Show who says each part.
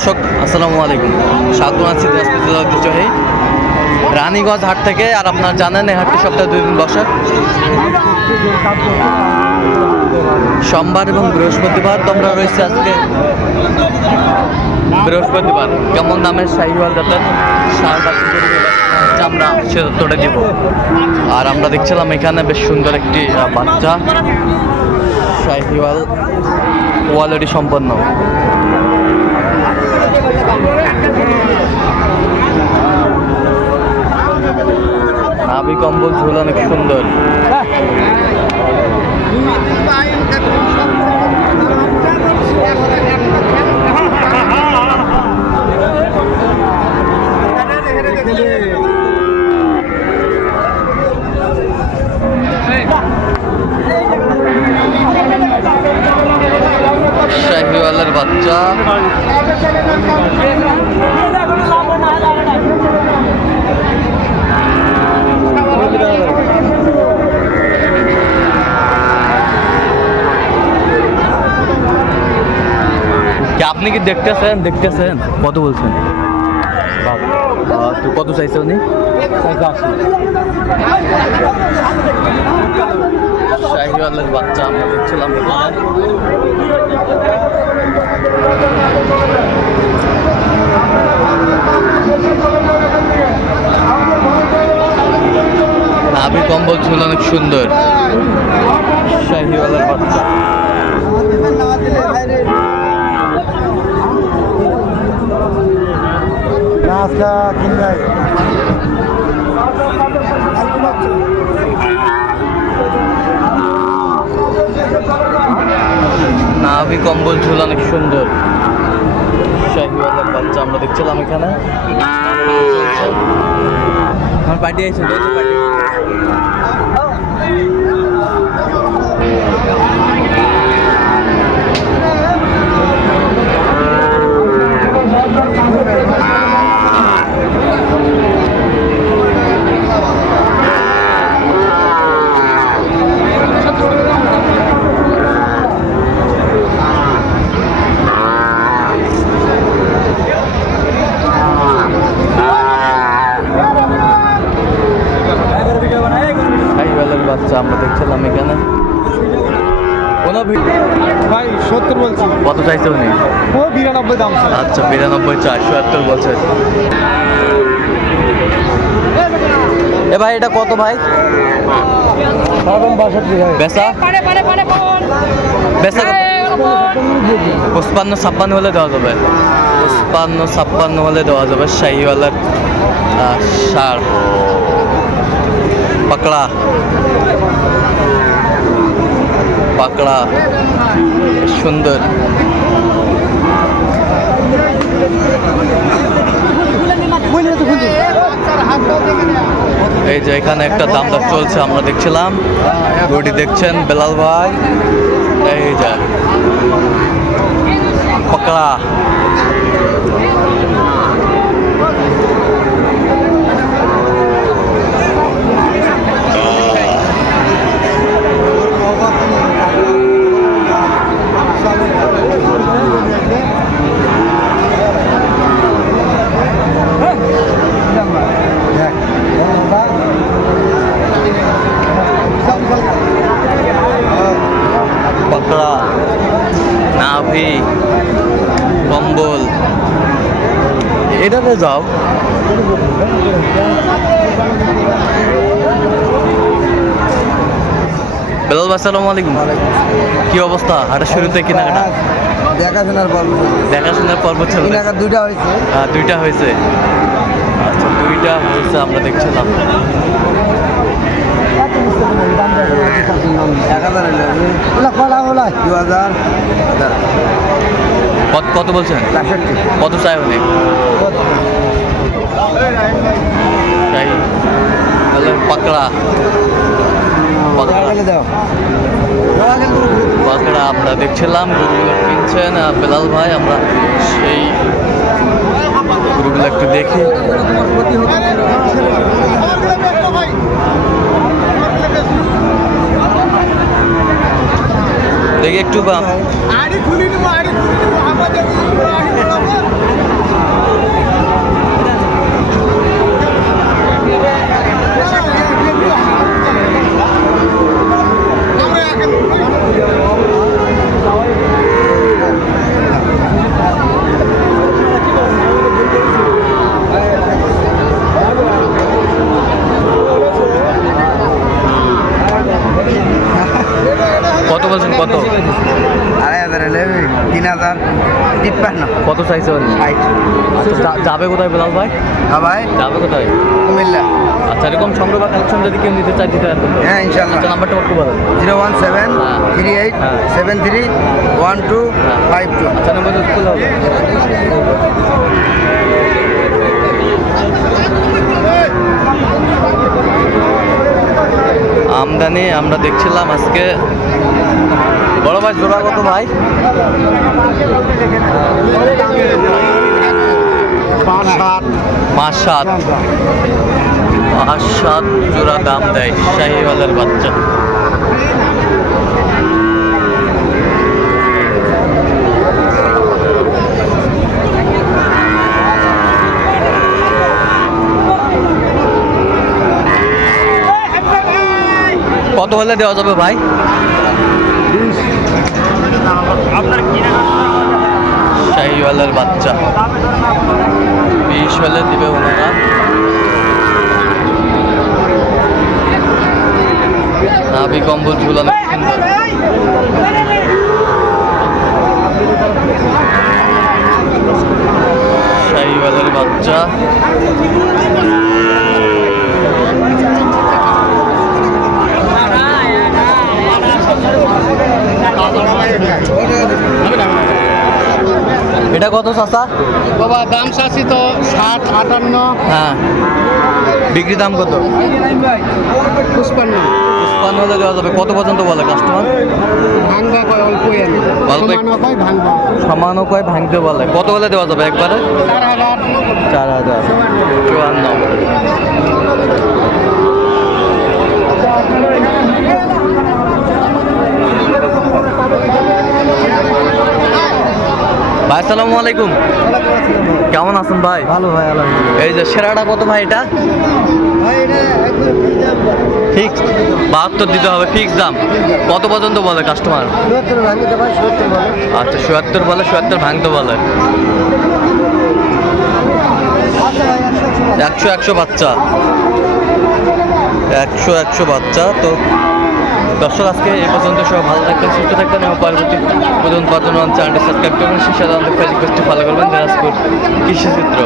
Speaker 1: দর্শক, আসসালামু আলাইকুম। স্বাগত আছি ঐতিহ্যবাহী রানীগঞ্জ হাট থেকে, আর আপনারা জানেন এই হাটটি সপ্তাহে দুই দিন বসে। সোমবার এবং বৃহস্পতিবার তোমরা রয়েছে আজকে। বৃহস্পতিবার, কেমন দামের শাহিওয়াল জাতের আমরা সে তথ্যটা দিব। আর আমরা দেখছিলাম এখানে বেশ সুন্দর একটি বাচ্চা, শাহিওয়াল কোয়ালিটি সম্পন্ন। নাভি কম্বল ঝুল অনেক সুন্দর। শাহিওয়ালের বাচ্চা। আপনি কি দেখতেছেন? দেখতেছেন? কত বলছেন? তো কত চাইছে উনি? শাহিওয়ালের বাচ্চা, আমরা দেখছিলাম নাভি কম্বল ঝুল অনেক সুন্দর। শাহিওয়ালের বাচ্চা।
Speaker 2: আজকা কিনবে
Speaker 1: নাভি কম্বল ঝুল অনেক সুন্দর? শাহিওয়ালের বাচ্চা আমরা দেখছিলাম এখানে। আমার পার্টি আছে পার্টি শাহিওয়ালের বাচ্চা আমরা দেখছিলাম এখানে কোনো ভিড়
Speaker 2: ভাই সত্তর বলছি।
Speaker 1: কত চাইছে উনি?
Speaker 2: ও বিরানব্বই দাম
Speaker 1: আচ্ছা বিরানব্বই চারশো একাত্তর বলছে। এ ভাই এটা কত ভাই?
Speaker 2: বাষট্টি
Speaker 1: বেসা পঁচপান্ন ছাপ্পান্ন হলে দেওয়া যাবে। পঁচপান্ন ছাপ্পান্ন হলে দেওয়া যাবে শাহিওয়ালার ষাঁড় পাকড়া। পাকড়া সুন্দর। এই যে এখানে একটা দাম দাম চলছে, আমরা দেখছিলাম। গরুটি দেখছেন বেলাল ভাই। এই যে পাকড়া পাকড়া নাভি কম্বল এটাতে যাও। বেলাল ভাই আসসালামু আলাইকুম। কি অবস্থা? হাটের শুরুতে কেনাকাটা?
Speaker 2: দেখাশোনার পর
Speaker 1: দেখাশোনার পর্ব ছিল
Speaker 2: দুইটা হয়েছে।
Speaker 1: আহ, দুইটা হয়েছে। আচ্ছা দুইটা হয়েছে আমরা দেখছিলাম। কত কত বলছেন? কত চাই উনি? পাকড়া। পাকড়া। আমরা দেখছিলাম, গরুগুলো কিনছেন বেলাল ভাই, আমরা সেই গরুগুলো একটু দেখি। দেখি একটু
Speaker 2: তিপ্পান্ন
Speaker 1: কত চাইছে উনি
Speaker 2: ষাট।
Speaker 1: আচ্ছা, যাবে কোথায় বেলাল ভাই?
Speaker 2: হ্যাঁ ভাই
Speaker 1: যাবে কোথায়?
Speaker 2: কুমিল্লা।
Speaker 1: আচ্ছা এরকম সংগ্রহ বা কালেকশন যদি কেউ নিতে চায় দিতে পারবেন
Speaker 2: হ্যাঁ ইনশাল্লাহ।
Speaker 1: আচ্ছা নাম্বারটা একটু বলেন।
Speaker 2: জিরো ওয়ান সেভেন
Speaker 1: হ্যাঁ।
Speaker 2: থ্রি এইট
Speaker 1: হ্যাঁ।
Speaker 2: সেভেন থ্রি ওয়ান টু
Speaker 1: হ্যাঁ।
Speaker 2: Five two.
Speaker 1: আচ্ছা নাম্বার তো খুলে হবে। আমদানি আমরা দেখছিলাম আজকে বড় ভাই জোড়া কত ভাই।
Speaker 2: পাঁচ সাত
Speaker 1: পাঁচ সাত জোড়া দাম দেয় শাহিওয়ালের বাচ্চা। কত হলে দেওয়া যাবে ভাই? শাহিওয়ালের বাচ্চা। বিশ হলে দিবে ওনারা নাভি কম্বল ঝুলানো। সুন্দর শাহিওয়ালের বাচ্চা। এটা কত চাচা?
Speaker 2: বাবা দাম চাচ্ছি তো ষাট আটান্ন।
Speaker 1: হ্যাঁ। বিক্রি দাম কত?
Speaker 2: পুষ্পান্ন
Speaker 1: পুষ্পান্ন হলে দেওয়া যাবে। কত পর্যন্ত বলে কাস্টমার
Speaker 2: ভাঙবা কয় অল্পই
Speaker 1: অল্প সমানও কয় ভাঙতে বলে। কত হলে দেওয়া যাবে একবারে?
Speaker 2: চার হাজার।
Speaker 1: চার হাজার। চুয়ান্ন। ভাই আসসালামু আলাইকুম। কেমন আছেন ভাই?
Speaker 2: ভালো ভাই
Speaker 1: এই যে সেরাটা কত ভাই এটা? ফিক্স বাহাত্তর দিতে হবে ফিক্স দাম। কত পর্যন্ত বলে কাস্টমার আচ্ছা চুয়াত্তর বলে চুয়াত্তর ভাঙতে বলে।
Speaker 2: আচ্ছা একশো
Speaker 1: একশো বাচ্চা। একশো একশো বাচ্চা তো দর্শক, আজকে এ পর্যন্ত সবাই ভালো থাকবেন, সুস্থ থাকবেন এবং পরবর্তী প্রধান পাতন চ্যানেলটি সাবস্ক্রাইব করবেন। সেই সাথে আমাদের ফেসবুক পেজটি ফলো করবেন, দিনাজপুর কৃষি চিত্র